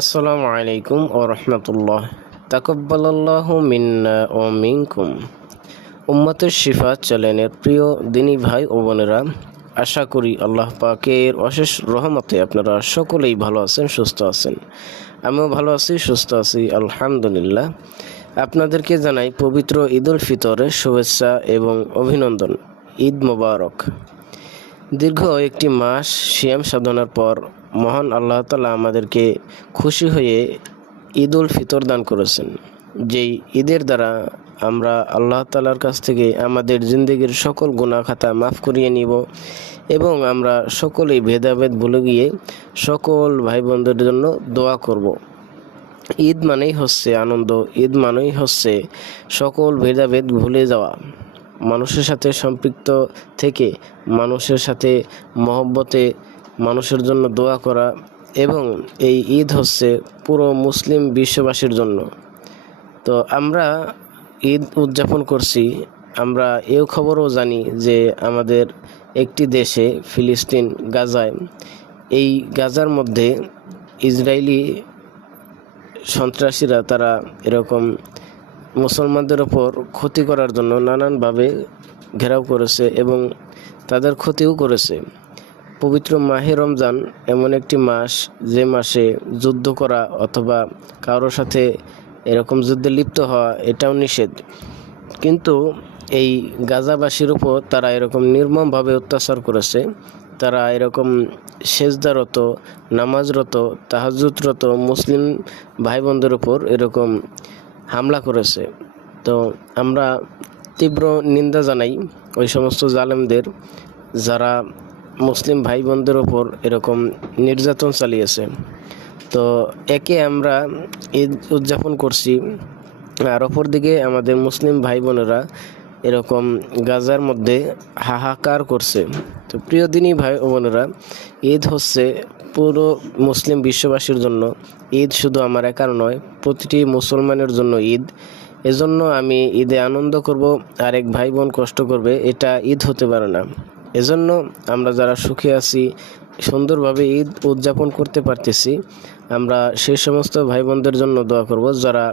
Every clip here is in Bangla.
আসসালামু আলাইকুম ও রহমতুল্লাহ। তাকাব্বালাল্লাহু মিন্না ও মিনকুম। উম্মতের শিফা চ্যানেলের প্রিয় দিনী ভাই ও বোনেরা, আশা করি আল্লাহ পাকের অশেষ রহমতে আপনারা সকলেই ভালো আছেন, সুস্থ আছেন। আমিও ভালো আছি, সুস্থ আছি, আলহামদুলিল্লাহ। আপনাদেরকে জানাই পবিত্র ঈদ উল ফিতরের শুভেচ্ছা এবং অভিনন্দন। ঈদ মোবারক। দীর্ঘ একটি মাস সিয়াম সাধনার পর মহান আল্লাহ তাআলা আমাদেরকে খুশি হয়ে ঈদ উল ফিতর দান করেছেন। যেই ঈদের দ্বারা আমরা আল্লাহ তাআলার কাছ থেকে আমাদের জিন্দেগির সকল গুনাহ খাতা মাফ করিয়ে নিব এবং আমরা সকলেই ভেদাভেদ ভুলে গিয়ে সকল ভাই বোনদের জন্য দোয়া করব। ঈদ মানেই হচ্ছে আনন্দ, ঈদ মানেই হচ্ছে সকল ভেদাভেদ ভুলে যাওয়া, মানুষের সাথে সম্পৃক্ত থেকে মানুষের সাথে মহব্বতে মানুষের জন্য দোয়া করা। এবং এই ঈদ হচ্ছে পুরো মুসলিম বিশ্ববাসীর জন্য। তো আমরা ঈদ উদযাপন করছি। আমরা এও খবরও জানি যে আমাদের একটি দেশে ফিলিস্তিন গাজায়, এই গাজার মধ্যে ইসরায়েলি সন্ত্রাসীরা তারা এরকম মুসলমানদের ওপর ক্ষতি করার জন্য নানানভাবে ঘেরাও করেছে এবং তাদের ক্ষতিও করেছে। পবিত্র মাহে রমজান এমন একটি মাস, যে মাসে যুদ্ধ করা অথবা কারোর সাথে এরকম যুদ্ধে লিপ্ত হওয়া এটাও নিষেধ। কিন্তু এই গাজাবাসীর উপর তারা এরকম নির্মমভাবে অত্যাচার করেছে। তারা এরকম সেজদারত, নামাজরত, তাহাজ্জুদরত মুসলিম ভাই বোনদের উপর এরকম হামলা করেছে। তো আমরা তীব্র নিন্দা জানাই ওই সমস্ত জালেমদের, যারা মুসলিম ভাই বোনদের ওপর এরকম নির্যাতন চালিয়েছে। তো একে আমরা ঈদ উদযাপন করছি, আর অপর দিকে আমাদের মুসলিম ভাই বোনেরা এরকম গাজার মধ্যে হাহাকার করছে। তো প্রিয় দিনী ভাই ও বোনেরা, ঈদ হচ্ছে পুরো মুসলিম বিশ্ববাসীর জন্য। ঈদ শুধু আমার একার নয়, প্রতিটি মুসলমানের জন্য ঈদ। এজন্য আমি ঈদে আনন্দ করব, আরেক ভাই বোন কষ্ট করবে, এটা ঈদ হতে পারে না। এজন্য আমরা যারা সুখে আছি, সুন্দরভাবে ঈদ উদযাপন করতে পারতেছি, আমরা সেই সমস্ত ভাই বোনদের জন্য দোয়া করব যারা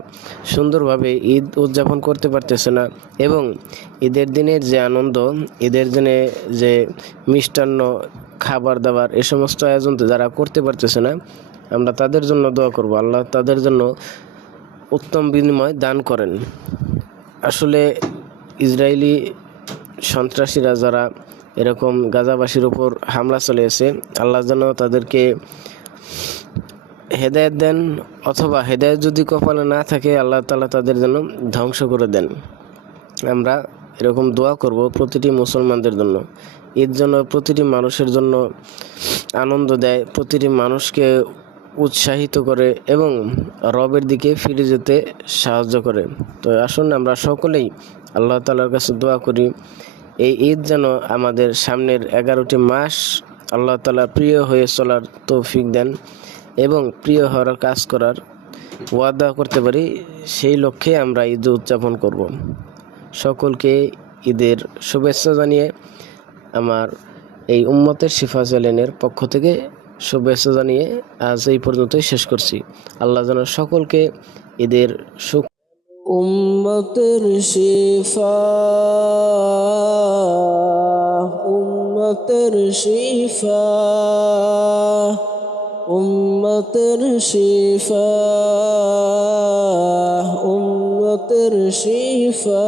সুন্দরভাবে ঈদ উদযাপন করতে পারতেছে না। এবং ঈদের দিনের যে আনন্দ, ঈদের দিনে যে মিষ্টান্ন, খাবার দাবার, এ সমস্ত আয়োজন যারা করতে পারতেছে না, আমরা তাদের জন্য দোয়া করব আল্লাহ তাদের জন্য উত্তম বিনিময় দান করেন। আসলে ইসরায়েলি সন্ত্রাসীরা যারা এরকম গাজাবাসীর উপর হামলা চালিয়েছে, আল্লাহ যেন তাদেরকে হেদায়েত দেন, অথবা হেদায়েত যদি কপালে না থাকে আল্লাহ তাআলা তাদের যেন ধ্বংস করে দেন। আমরা এরকম দোয়া করব প্রতিটি মুসলমানদের জন্য। ঈদ যেন প্রতিটি মানুষের জন্য আনন্দ দেয়, প্রতিটি মানুষকে উৎসাহিত করে এবং রবের দিকে ফিরে যেতে সাহায্য করে। তো আসুন আমরা সকলেই আল্লাহ তাআলার কাছে দোয়া করি, এই ঈদ যেন আমাদের সামনের 11টি মাস আল্লাহ তাআলা প্রিয় হয়ে চলার তৌফিক দেন এবং প্রিয় হওয়ার কাজ করার ওয়াদা করতে পারি। সেই লক্ষ্যে আমরা ঈদ উদযাপন করব। সকলকে ঈদের শুভেচ্ছা জানিয়ে আমার এই উম্মতের শিফা চ্যানেলের পক্ষ থেকে শুভেচ্ছা জানিয়ে আজ এই পর্যন্তই শেষ করছি। আল্লাহ যেন সকলকে ঈদের সুখ। উম্মতের শিফা, উম্মতের শিফা, উম্মতের শিফা, উম্মতের শিফা।